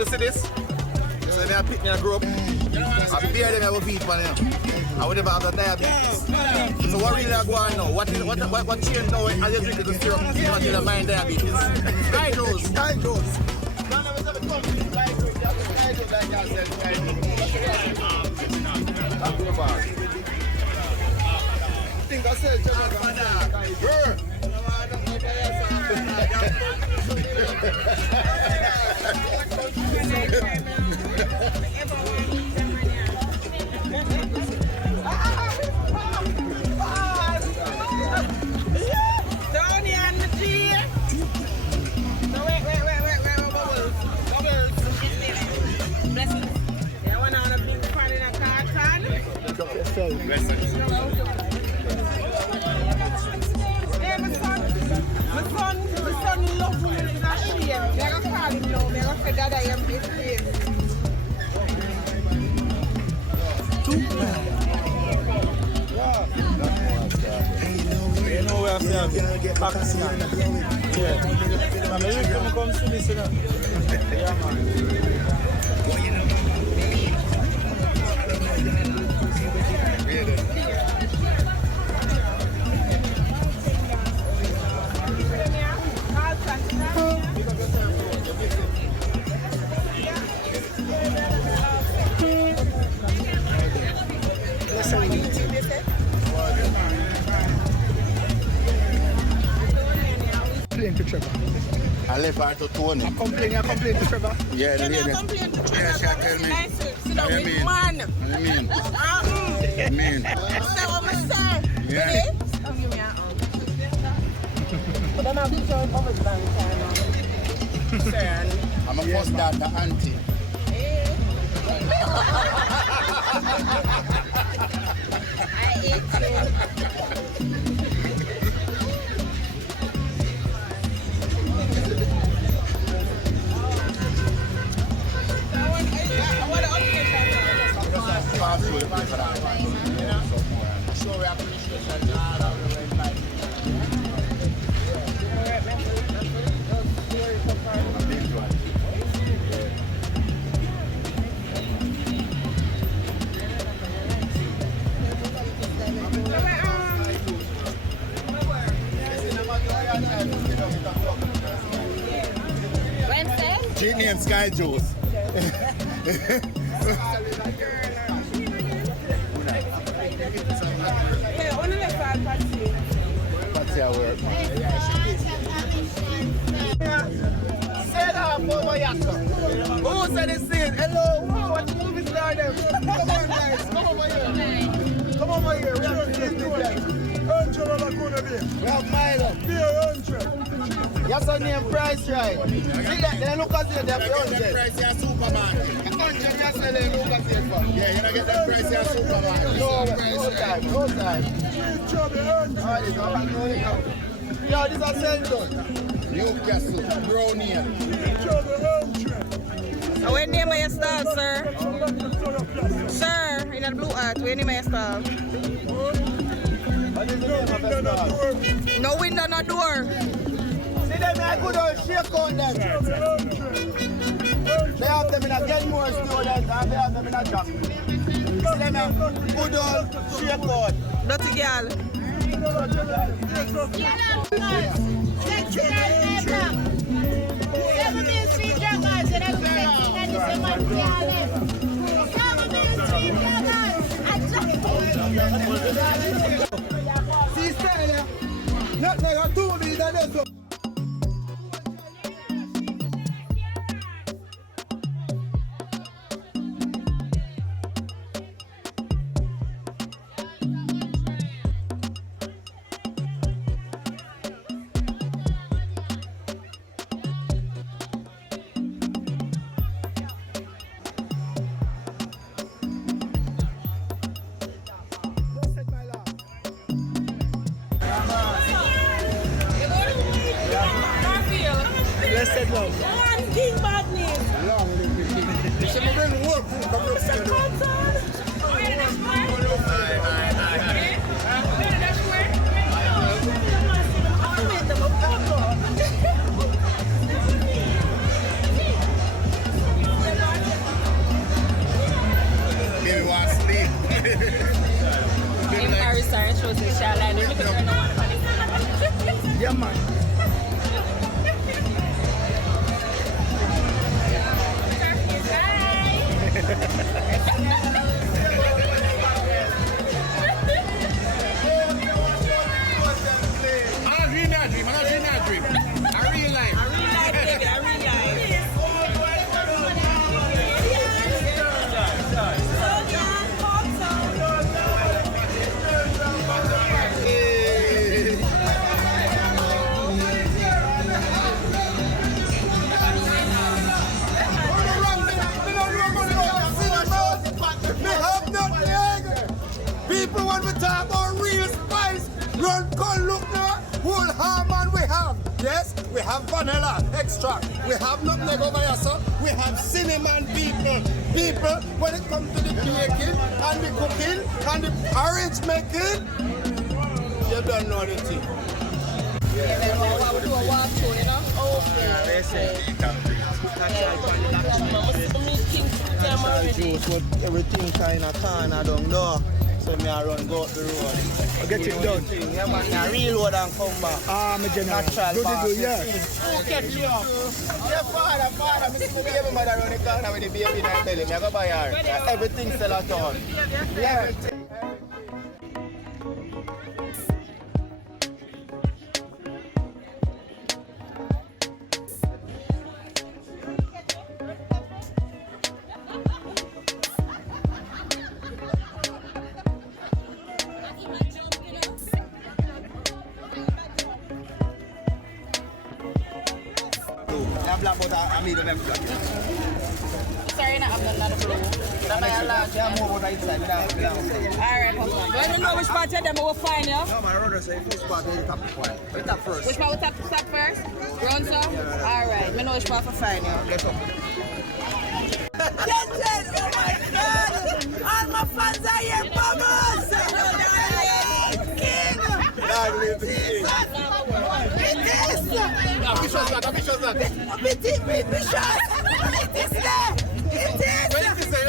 you see this? So I pick me a group. I bear them have feet on them. I would never have the diabetes. So what really I go on now? What change now as you drink the syrup? You don't get the mind diabetes. Sky dose. Sky dose. I think I said I left her to Tony. I complain to Trevor. Yeah, the lady. Yeah, she tell me. What do you mean? I mean. Say what I say. Yeah. Come give me a hug. But I'm not sure if I was long time. I'm a first daughter auntie. I ate you. Jitney and Sky Juice. Patsy at work. Set up over yonder. Who said it's in? Hello, what the movie star them? Come on guys, come over here. Come over here. We have to we have Milo. Yes, I name price right. See that? They look at it, they're 100. Price here, Superman. 100, yes, they look at it for. Yeah, you don't get that price here, Superman. No time. Yo, this is Central. Newcastle, Brownian. Where name of your stall, sir? Sir, in the blue hat, where name of your stall? No window, no door. See them in a good old shake on them. They have them in a Kenmore store and they have them in a shop. See them in a good old shake on. Dirty girl. See, style, not like a 2 meter. Blessed love. One king badness. It's a moving work. It's a concern. have vanilla extract. We have nothing over here, sir. We have cinnamon people. People, when it comes to the baking and the cooking and the porridge making, you don't know the thing. Yeah, then we'll do a walkthrough, you know? Juice with everything kind of corner down there. So me I run go up the road. I get it done. Yeah man, I reload and come back. My general. Natural Do, yeah. Who kept you up? Yeah, father, me see the baby mother run the corner with the baby and I tell him, I go buy her. Everything sell at all. Yeah. Black but I made them black. Sorry, not have none of the blue. That's my large. Yeah, more about inside. Alright, hold on. Well, you know which part of them will find you? No, my brother say first part is the top one. The top first. Which part will tap first? Round so? Alright, I know which part will find you. Let's go. Attention! Oh my God! All my fans are here, Bubbles! King! It is! Ambitious that. It is ambitious! It is there! It is! What did you say?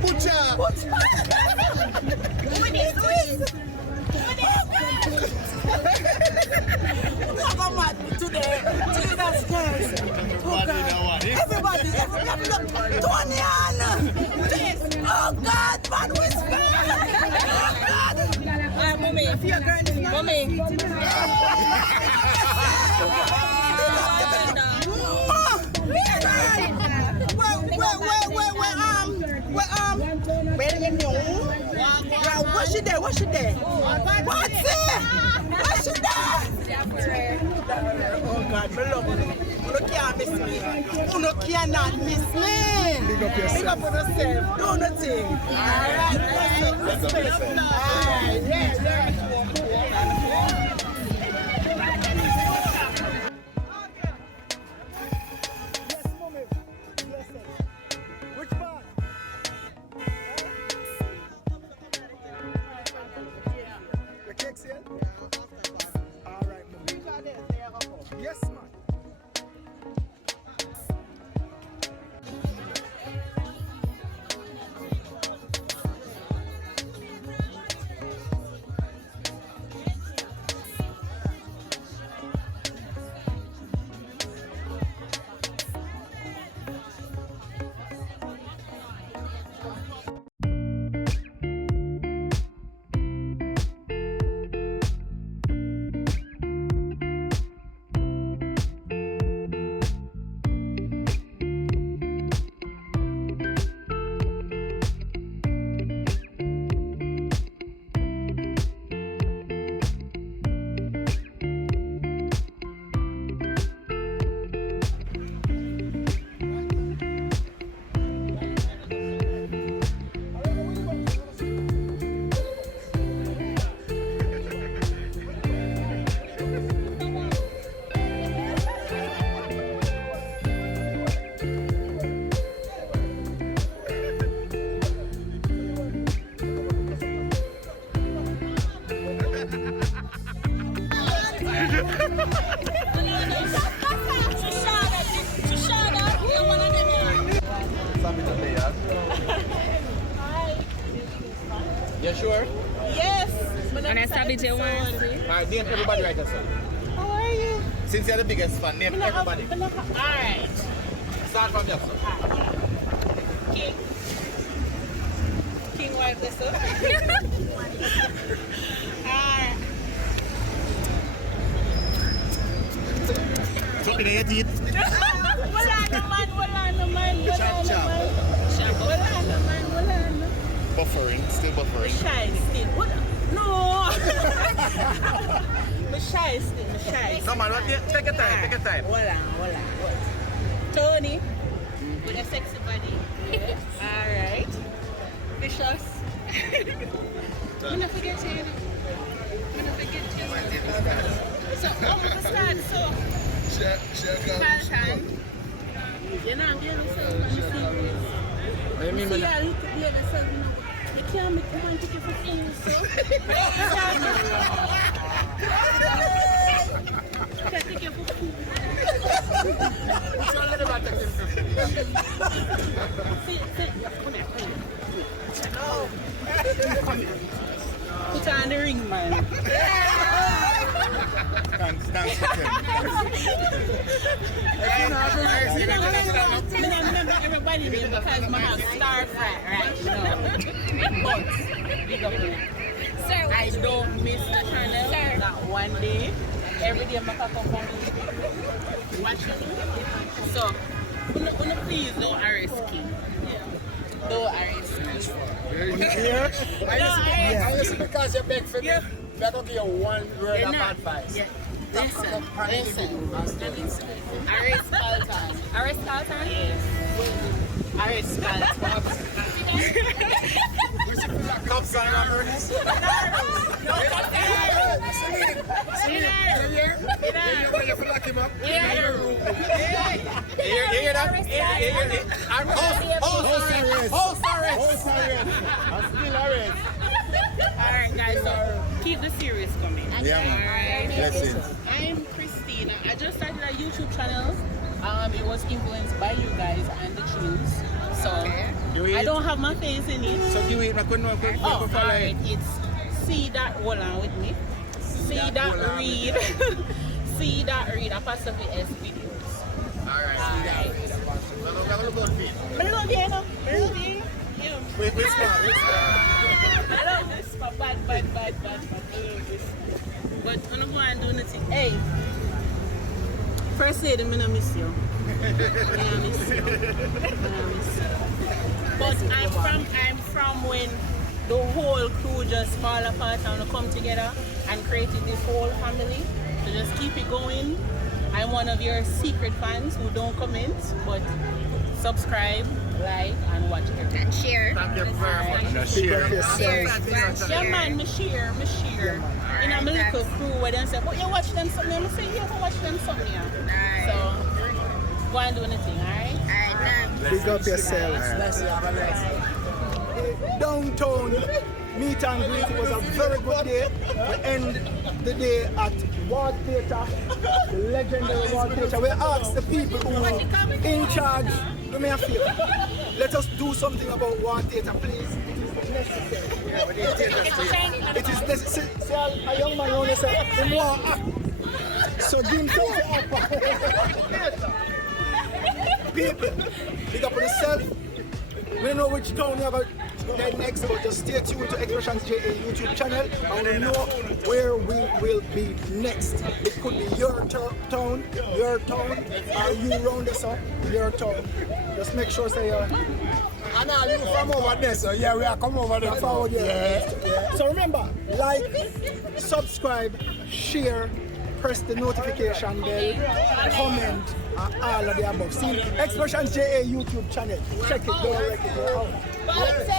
Butcher! Come on today, Jesus Christ! Everybody, look! Tonian! Oh God, man, whisper! Oh God! Mommy. Mommy. What's she there? What's she there? What's it? What's she there? Oh God, my love you. You can't miss me. You cannot miss me. Big up yourself. Big up on yourself. Do nothing. Alright, respect. Alright, yeah. Which part? The cake's here? All right, mommy. Yes, man. You sure? Yes. And I savage you once. Alright, name everybody right now, sir. How are you? Since you're the biggest fan, name everybody. Alright. Start from there, sir. King. King wipe this up. Alright. Something in your teeth. Wala naman. Buffering, still buffering. Shy still. What? No. Me shy still. Me shy. Come on, take your time, take your time. Wala. Tony. With a sexy body. Alright. Vicious. I'm not forget you. I'm not forget you. So, I'm start. So, Bartender. You know, I'm doing this serious. See, I look at the other side, you know. You can't make one ticket for food, so. Can't take it for food. Put on the ring, man. Thanks. I remember everybody name because I have star fry, right? No. But, big up me. Sir, I don't miss the channel. Sir. Not one day. Every day I come home watching. So, please don't arrest me. Don't arrest me. Here? I listen because you're back for me. They're going to give you one word of advice. Yeah. Listen. Arrest Carlton. Arrest Carlton? Yes. Arrest Carlton. Cops on arrest. No, Alright guys, so keep the series coming. Yeah, man. Blessings. I'm Christina. I just started a YouTube channel. It was influenced by you guys and the tunes. So I don't have my face in it. So you eat my Oh, alright. It's C.Hold on with me. C.Read. C.Read apostrophe S videos. Alright. I love this for bad. I love this. But I'm not going to do nothing. Hey, first say them, I don't miss you. But I'm from when the whole crew just fall apart and come together and created this whole family. So just keep it going. I'm one of your secret fans who don't comment, but subscribe, like, and watch everything. And share. Thank you very much. Yeah, man, me share. In a little crew where they say, but you watch them something. I'm saying, you can watch them something. Alright. So, go and do anything, alright? Alright, Big up yourself. Downtown meet and greet was a very good day. We end the day at Ward Theatre, the legendary Ward Theatre. We asked the people who are in charge, do me a favor. Let us do something about Ward Theatre, please. It is necessary. See, a young man only said, "They want act." So give him something up. People, big up on yourself. We don't know which town we have dead next, but just stay tuned to Xpressionz JA YouTube channel and we know where we will be next. It could be your town, or you round us up, your town. Just make sure say I know you from over there, so yeah, we are come over there. forward, yeah. So remember, like, subscribe, share, press the notification bell, comment, and all of the above. See Xpressionz JA YouTube channel. Check it, don't wreck it. Bartender!